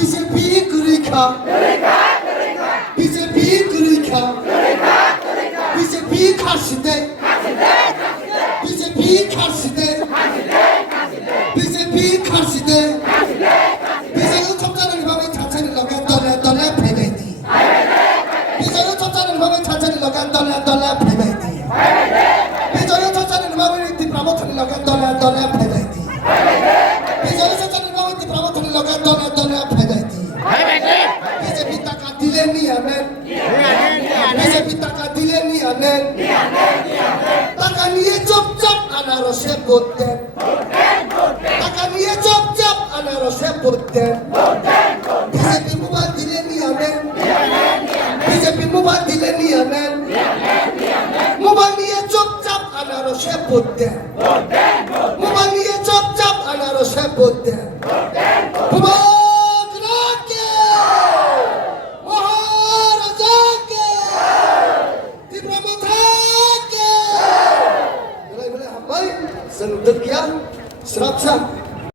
BJP কুরিখা BJP কুরিখা BJP খাসিতে বিজেপি খাসিতে বিজেপি খাসিতে বিজেপি 첩자는 ভাবে ছাছানি লগা দলে দলে ফেলাই দি বিজেপি 첩자는 ভাবে ছাছানি লগা দলে দলে ফেলাই দি বিজেপি 첩자는 ভাবে নীতি প্রবর্তন লগা দলে দলে ফেলাই দি বিজেপি 첩자는 ভাবে নীতি প্রবর্তন লগা দলে দলে ফেলাই দি বিজেপি টাকা দিলে নি আনেন বিজেপি টাকা দিলে নি আনেন টাকা নিয়ে চুপচাপ আনারসে ভোট দেন টাকা নিয়ে চুপচাপ আনারসে ভোট দেন বিজেপি মোবাইল দিলে নি আনেন বিজেপি মোবাইল দিলে নি আনেন মোবাইল নিয়ে চুপচাপ আনারসে ভোট দেন মোবাইল নিয়ে চুপচাপ আনারসে ভোট দেন Sentuh kia, serap